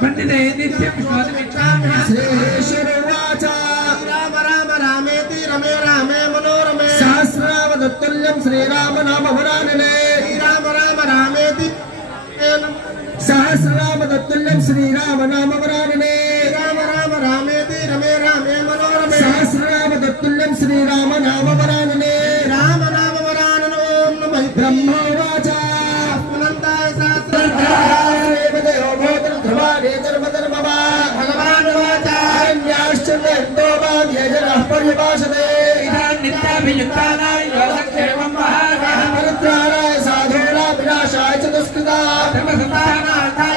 पंडिते नित्यं राम राम रामेति रमे रामे मनोरमे सहस्रावतुल्यं श्रीराम नाम वरानने राम राम रामेति सहस्रावतुल्यं श्रीराम नाम वरानने राम राम रामेति रमे रामे मनोरमे सहस्रावतुल्यं श्रीराम नाम वरानने राम नाम वरानन ओम नमः ब्रह्मवाच अनंताय सहस्र भगवान वाचान्याश्चन्द्रो वाद्यजनः परिभाषते नित्याभियुक्तानाय योगक्षेमं महाराज परित्राणाय साधूनां विनाशाय च दुष्कृतां धर्मसंस्थानार्थाय